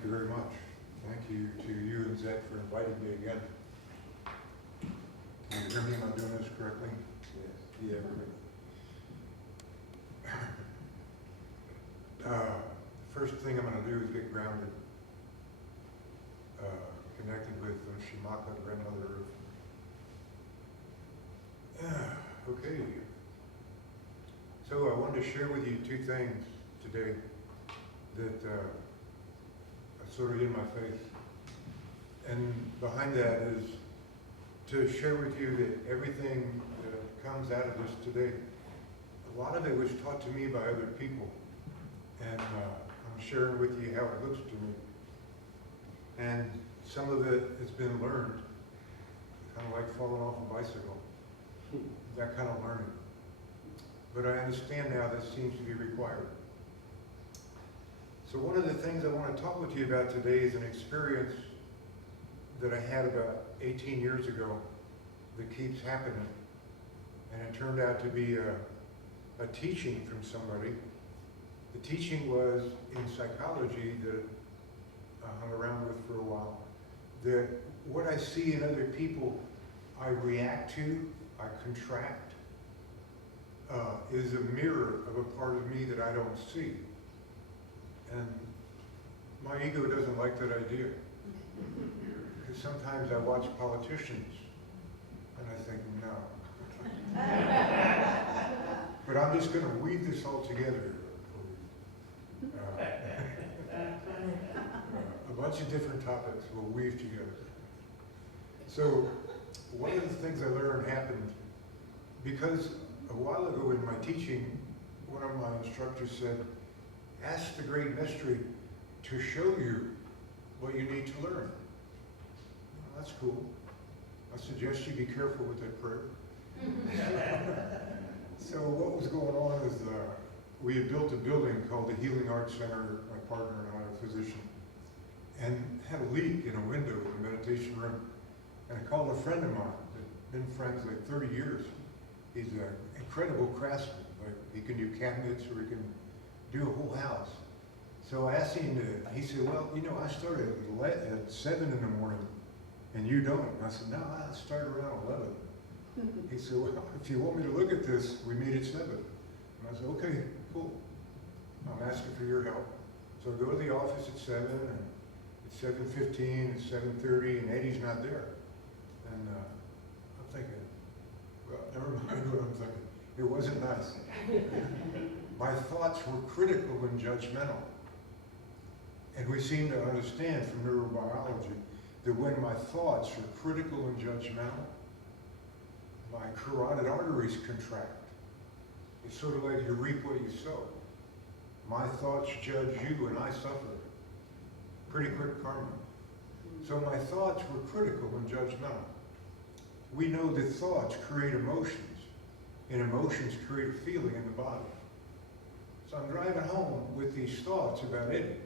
Thank you very much. Thank you to you and Zach for inviting me again. Can you hear me? Am I doing this correctly? Yes. Yeah, first thing I'm going to do is get grounded, connected with Shimaka, grandmother Earth. Okay. So I wanted to share with you two things today that are sort of in my faith. And behind that is to share with you that everything that comes out of this today, a lot of it was taught to me by other people. And I'm sharing with you how it looks to me. And some of it has been learned, kind of like falling off a bicycle, that kind of learning. But I understand now that seems to be required. So one of the things I want to talk with you about today is an experience that I had about 18 years ago that keeps happening. And it turned out to be a teaching from somebody. The teaching was in psychology that I hung around with for a while, that what I see in other people, I react to, I contract, is a mirror of a part of me that I don't see. And my ego doesn't like that idea. Because sometimes I watch politicians and I think, no. But I'm just going to weave this all together. A bunch of different topics we'll weave together. So one of the things I learned happened because a while ago in my teaching, one of my instructors said, ask the great mystery to show you what you need to learn. Well, that's cool. I suggest you be careful with that prayer. So what was going on is we had built a building called the Healing Arts Center, my partner and I, a physician, and had a leak in a window in the meditation room. And I called a friend of mine that had been friends like 30 years. He's an incredible craftsman. Like he can do cabinets or he can do a whole house. So I asked him he said, well, you know, I started at 7 in the morning and you don't. And I said, no, I started around 11. He said, well, if you want me to look at this, we meet at 7. And I said, okay, cool. I'm asking for your help. So I go to the office at 7 and it's 7:15, it's 7:30 and Eddie's not there. And I'm thinking, well, never mind what I'm thinking. It wasn't nice. My thoughts were critical and judgmental. And we seem to understand from neurobiology that when my thoughts are critical and judgmental, my carotid arteries contract. It's sort of like you reap what you sow. My thoughts judge you and I suffer. Pretty quick karma. So my thoughts were critical and judgmental. We know that thoughts create emotions, and emotions create a feeling in the body. So I'm driving home with these thoughts about Eddie.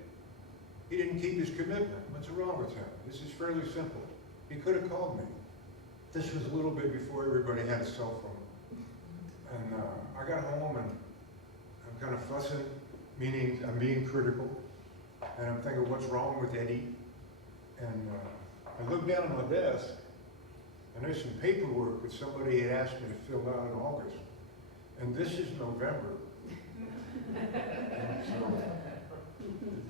He didn't keep his commitment. What's wrong with him? This is fairly simple. He could have called me. This was a little bit before everybody had a cell phone. And I got home and I'm kind of fussing, meaning I'm being critical. And I'm thinking, what's wrong with Eddie? And I look down at my desk and there's some paperwork that somebody had asked me to fill out in August. And this is November. And so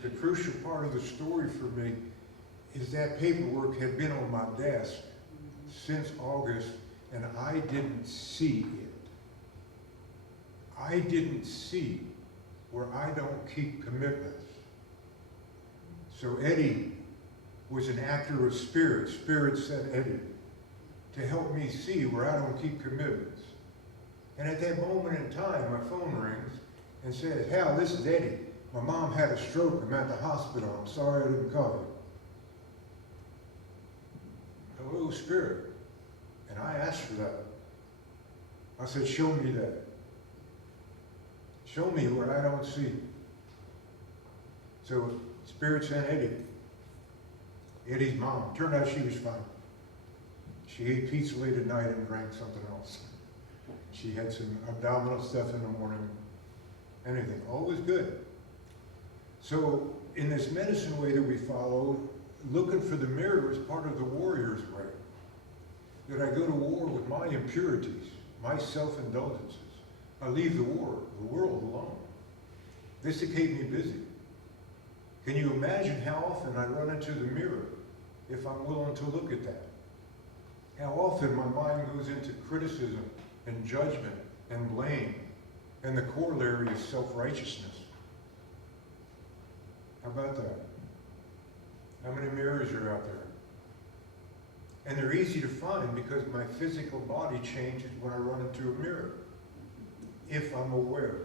the crucial part of the story for me is that paperwork had been on my desk since August and I didn't see it. I didn't see where I don't keep commitments. So Eddie was an actor of spirit. Spirit sent Eddie to help me see where I don't keep commitments. And at that moment in time, my phone rings and says, Hal, this is Eddie. My mom had a stroke. I'm at the hospital. I'm sorry I didn't call you. Hello, Spirit. And I asked for that. I said, show me that. Show me where I don't see. So Spirit sent Eddie. Eddie's mom. Turned out she was fine. She ate pizza late at night and drank something else. She had some abdominal stuff in the morning. Anything. All was good. So in this medicine way that we follow, looking for the mirror is part of the warrior's way. That I go to war with my impurities, my self-indulgences. I leave the world alone. This to keep me busy. Can you imagine how often I run into the mirror if I'm willing to look at that? How often my mind goes into criticism and judgment and blame, and the corollary is self-righteousness. How about that? How many mirrors are out there? And they're easy to find because my physical body changes when I run into a mirror, if I'm aware.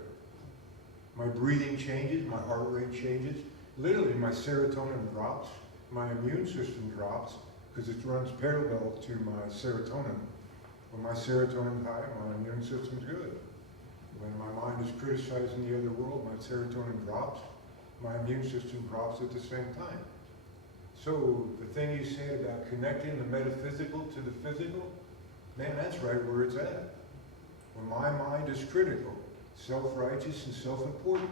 My breathing changes, my heart rate changes. Literally, my serotonin drops, my immune system drops, because it runs parallel to my serotonin. When my serotonin's high, my immune system's good. When my mind is criticizing the other world, my serotonin drops, my immune system drops at the same time. So the thing you said about connecting the metaphysical to the physical, man, that's right where it's at. When my mind is critical, self-righteous and self-important,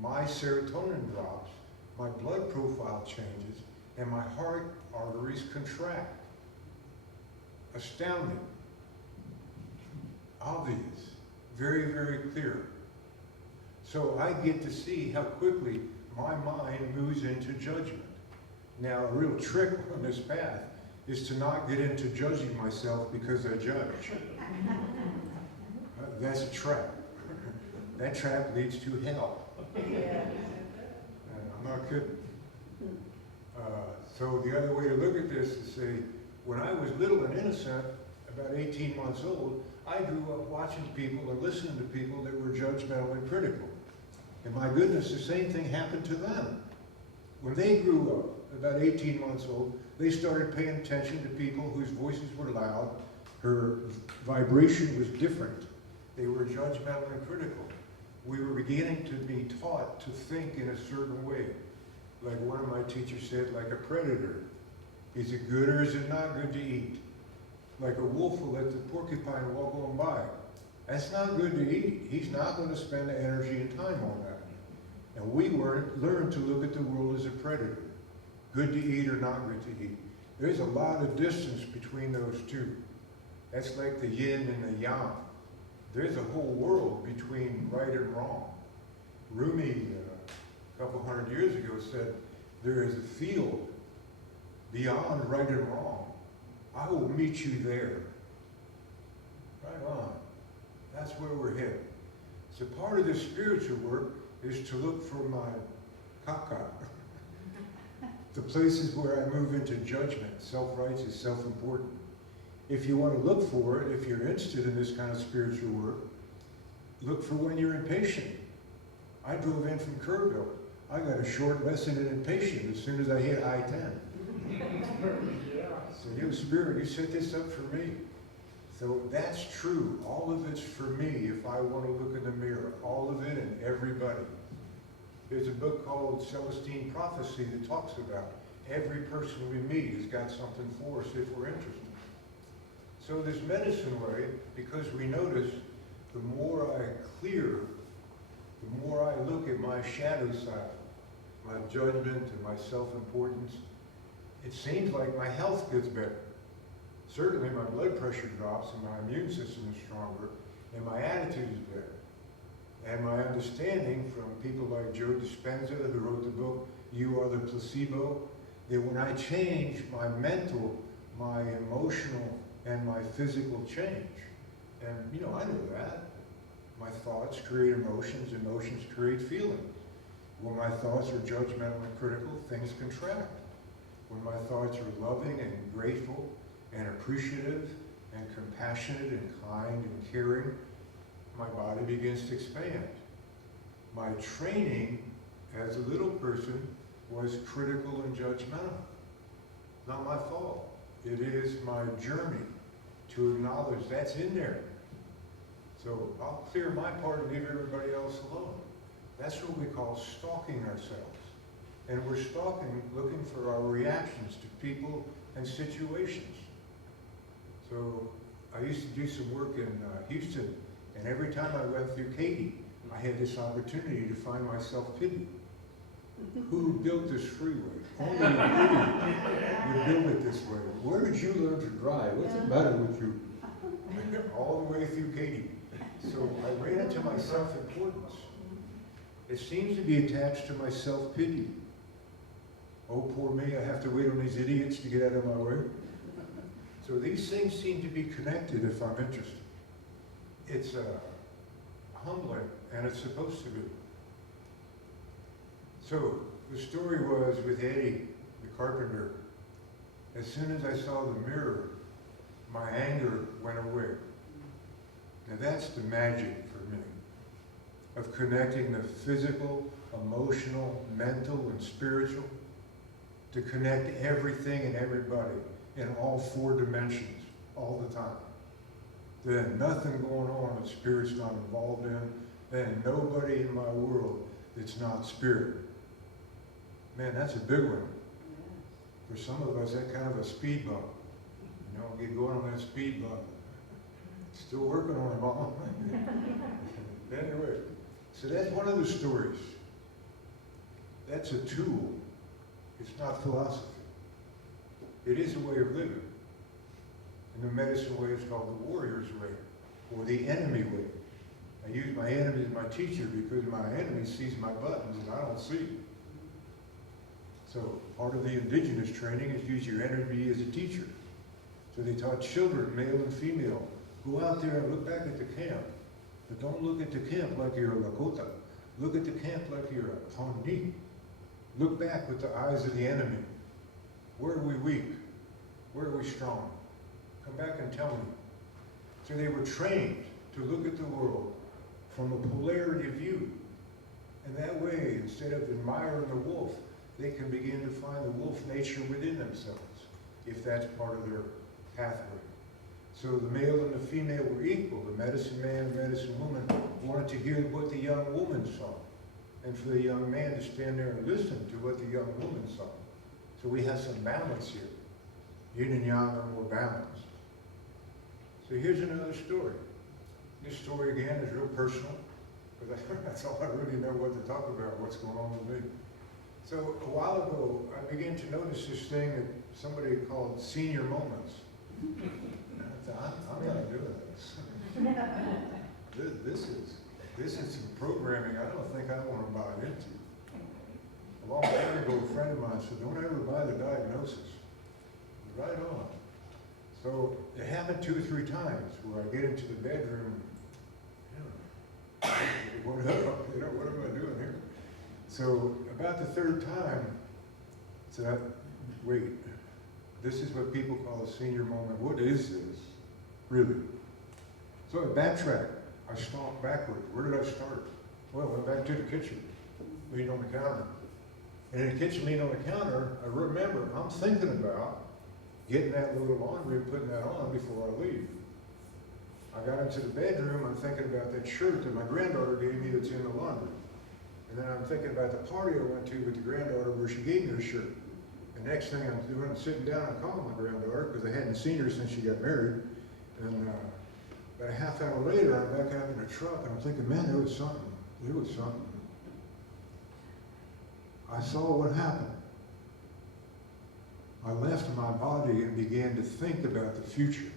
my serotonin drops, my blood profile changes, and my heart arteries contract. Astounding. Obvious. Very, very clear. So I get to see how quickly my mind moves into judgment. Now, a real trick on this path is to not get into judging myself because I judge. That's a trap. That trap leads to hell. And I'm not kidding. So the other way to look at this is say, when I was little and innocent, about 18 months old, I grew up watching people and listening to people that were judgmental and critical. And my goodness, the same thing happened to them. When they grew up, about 18 months old, they started paying attention to people whose voices were loud, her vibration was different. They were judgmental and critical. We were beginning to be taught to think in a certain way. Like one of my teachers said, like a predator. Is it good or is it not good to eat? Like a wolf will let the porcupine walk on by. That's not good to eat. He's not going to spend the energy and time on that. And we learned to look at the world as a predator. Good to eat or not good to eat. There's a lot of distance between those two. That's like the yin and the yang. There's a whole world between right and wrong. Rumi, a couple hundred years ago, said, there is a field beyond right and wrong. I will meet you there. Right on. That's where we're headed. So part of this spiritual work is to look for my caca. The places where I move into judgment, self-righteous, self-important. If you want to look for it, if you're interested in this kind of spiritual work, look for when you're impatient. I drove in from Kerrville. I got a short lesson in impatience as soon as I hit I-10. So you, Spirit, you set this up for me. So that's true. All of it's for me if I want to look in the mirror. All of it and everybody. There's a book called Celestine Prophecy that talks about every person we meet has got something for us if we're interested. So this medicine way, because we notice the more I clear, the more I look at my shadow side, my judgment and my self-importance, it seems like my health gets better. Certainly my blood pressure drops and my immune system is stronger and my attitude is better. And my understanding from people like Joe Dispenza, who wrote the book, You Are the Placebo, that when I change my mental, my emotional, and my physical change, and you know, I know that. My thoughts create emotions, emotions create feelings. When my thoughts are judgmental and critical, things contract. When my thoughts are loving and grateful and appreciative and compassionate and kind and caring, my body begins to expand. My training as a little person was critical and judgmental. Not my fault. It is my journey to acknowledge that's in there. So I'll clear my part and leave everybody else alone. That's what we call stalking ourselves. And we're stalking, looking for our reactions to people and situations. So I used to do some work in Houston, and every time I went through Katy, I had this opportunity to find my self-pity. Who built this freeway? Only an idiot would build it this way. Where did you learn to drive? What's the matter with you? All the way through Katy. So I ran into my self-importance. It seems to be attached to my self-pity. Oh, poor me, I have to wait on these idiots to get out of my way. So these things seem to be connected if I'm interested. It's humbling, and it's supposed to be. So the story was with Eddie, the carpenter. As soon as I saw the mirror, my anger went away. Now that's the magic for me, of connecting the physical, emotional, mental, and spiritual, to connect everything and everybody in all four dimensions all the time. Then nothing going on that spirit's not involved in, then nobody in my world that's not spirit. Man, that's a big one. For some of us, that's kind of a speed bump. You know, get going on that speed bump. Still working on it, Mom. Anyway, so that's one of the stories. That's a tool. It's not philosophy. It is a way of living. In the medicine way, it's called the warrior's way, or the enemy way. I use my enemy as my teacher because my enemy sees my buttons and I don't see. So part of the indigenous training is use your energy as a teacher. So they taught children, male and female, go out there and look back at the camp. But don't look at the camp like you're a Lakota. Look at the camp like you're a Pawnee. Look back with the eyes of the enemy. Where are we weak? Where are we strong? Come back and tell me. So they were trained to look at the world from a polarity view. And that way, instead of admiring the wolf, they can begin to find the wolf nature within themselves, if that's part of their pathway. So the male and the female were equal. The medicine man and medicine woman wanted to hear what the young woman saw, and for the young man to stand there and listen to what the young woman saw. So we have some balance here. Yin and yang are more balanced. So here's another story. This story again is real personal, because that's all I really know what to talk about, what's going on with me. So a while ago, I began to notice this thing that somebody called senior moments. I thought, I'm not doing this. This is some programming I don't think I want to buy into. A long time ago, a friend of mine said, don't ever buy the diagnosis. Right on. So it happened 2 or 3 times where I get into the bedroom, what am I doing here? So about the 3rd time, I said, wait, this is what people call a senior moment. What is this, really? So I backtracked. I stomped backwards. Where did I start? Well, I went back to the kitchen, leaned on the counter. And in the kitchen, leaned on the counter, I remember, I'm thinking about getting that load of laundry and putting that on before I leave. I got into the bedroom, I'm thinking about that shirt that my granddaughter gave me that's in the laundry. And then I'm thinking about the party I went to with the granddaughter where she gave me the shirt. The next thing I'm doing, I'm sitting down and calling my granddaughter because I hadn't seen her since she got married. And about a half hour later, I'm back out in the truck and I'm thinking, man, there was something. There was something. I saw what happened. I left my body and began to think about the future.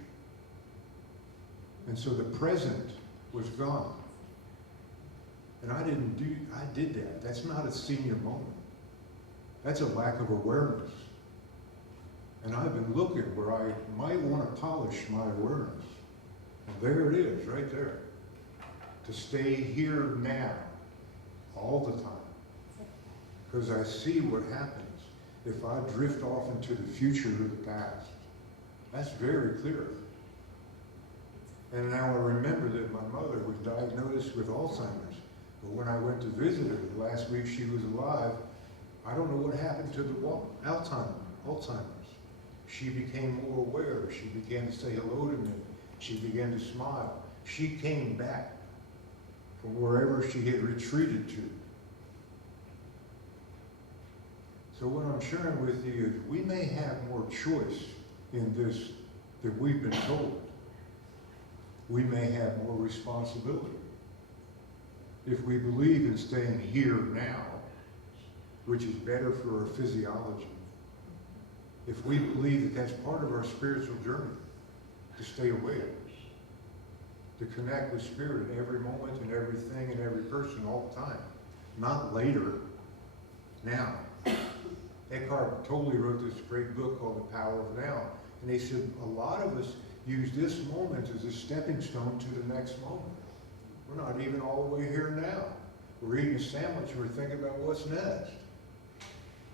And so the present was gone. And I did that. That's not a senior moment. That's a lack of awareness. And I've been looking where I might want to polish my awareness. And there it is, right there. To stay here now, all the time. Because I see what happens if I drift off into the future or the past. That's very clear. And now I remember that my mother was diagnosed with Alzheimer's. But when I went to visit her the last week she was alive, I don't know what happened to the Alzheimer's. She became more aware. She began to say hello to me. She began to smile. She came back from wherever she had retreated to. So what I'm sharing with you is we may have more choice in this than we've been told. We may have more responsibility. If we believe in staying here now, which is better for our physiology. If we believe that that's part of our spiritual journey, to stay awake, to connect with Spirit in every moment and everything and every person all the time, not later, now. Eckhart Tolle wrote this great book called The Power of Now, and they said a lot of us use this moment as a stepping stone to the next moment. We're not even all the way here now. We're eating a sandwich and we're thinking about what's next.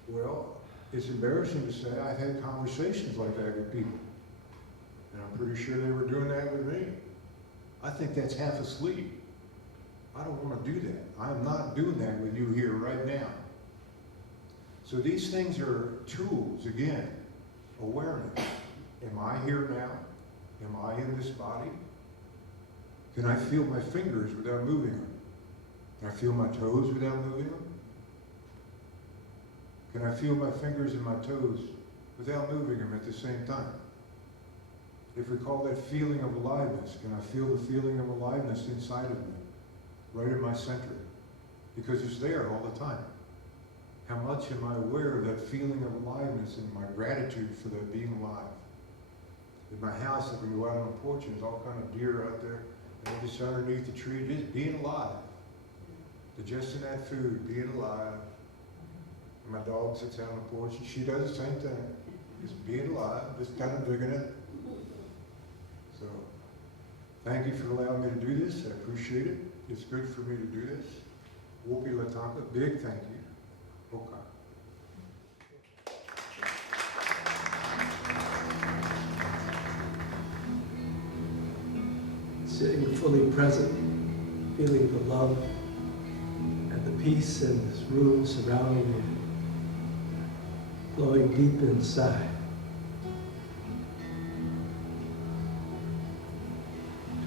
Well, it's embarrassing to say I've had conversations like that with people. And I'm pretty sure they were doing that with me. I think that's half asleep. I don't want to do that. I'm not doing that with you here right now. So these things are tools, again, awareness. Am I here now? Am I in this body? Can I feel my fingers without moving them? Can I feel my toes without moving them? Can I feel my fingers and my toes without moving them at the same time? If we call that feeling of aliveness, can I feel the feeling of aliveness inside of me, right in my center? Because it's there all the time. How much am I aware of that feeling of aliveness and my gratitude for that being alive? In my house, I can go out on the porch and there's all kind of deer out there, and they're just underneath the tree, just being alive. Digesting that food, being alive. And my dog sits out on the porch and she does the same thing. Just being alive, just kind of digging it. So, thank you for allowing me to do this. I appreciate it. It's good for me to do this. Wopi Latanka, big thank you. Okay. Sitting fully present, feeling the love and the peace in this room surrounding you, flowing deep inside.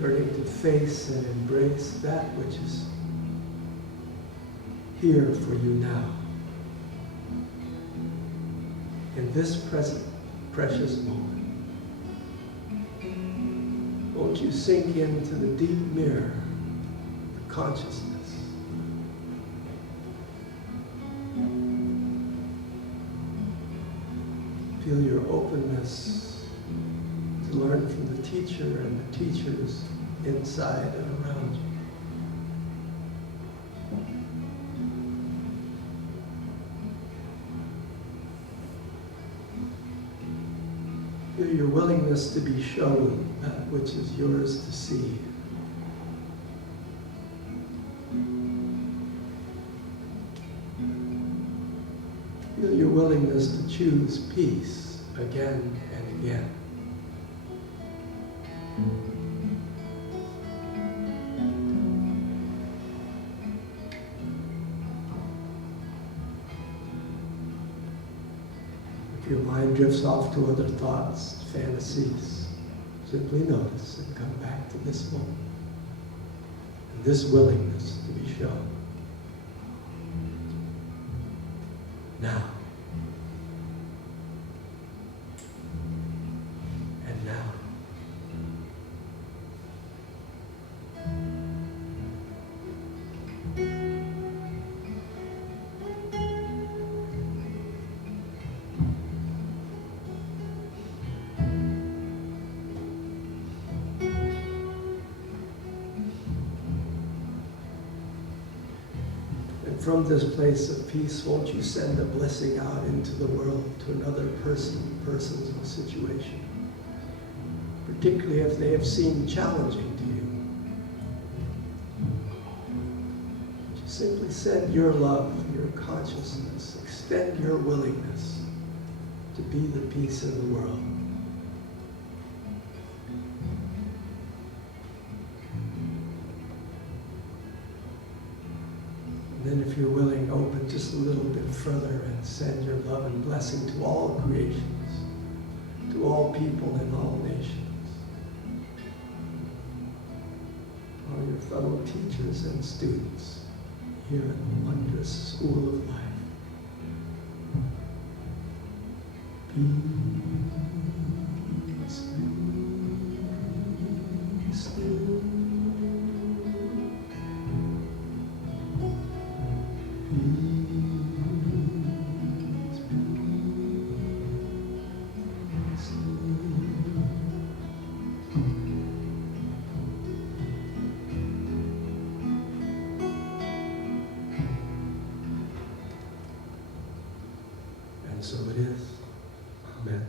Turning to face and embrace that which is here for you now. In this present, precious moment, won't you sink into the deep mirror of consciousness? Feel your openness to learn from the teacher and the teachers inside and around you. Feel your willingness to be shown that which is yours to see. Feel your willingness to choose peace again and again. If your mind drifts off to other thoughts, fantasies, simply notice and come back to this moment. And this willingness to be shown. Now. And now. From this place of peace, won't you send a blessing out into the world to another person, persons, or situation, particularly if they have seemed challenging to you. Would you simply send your love, your consciousness, extend your willingness to be the peace in the world. Then if you're willing, open just a little bit further and send your love and blessing to all creations, to all people in all nations, all your fellow teachers and students here in the wondrous school of life. Peace, be still. And so it is. Amen.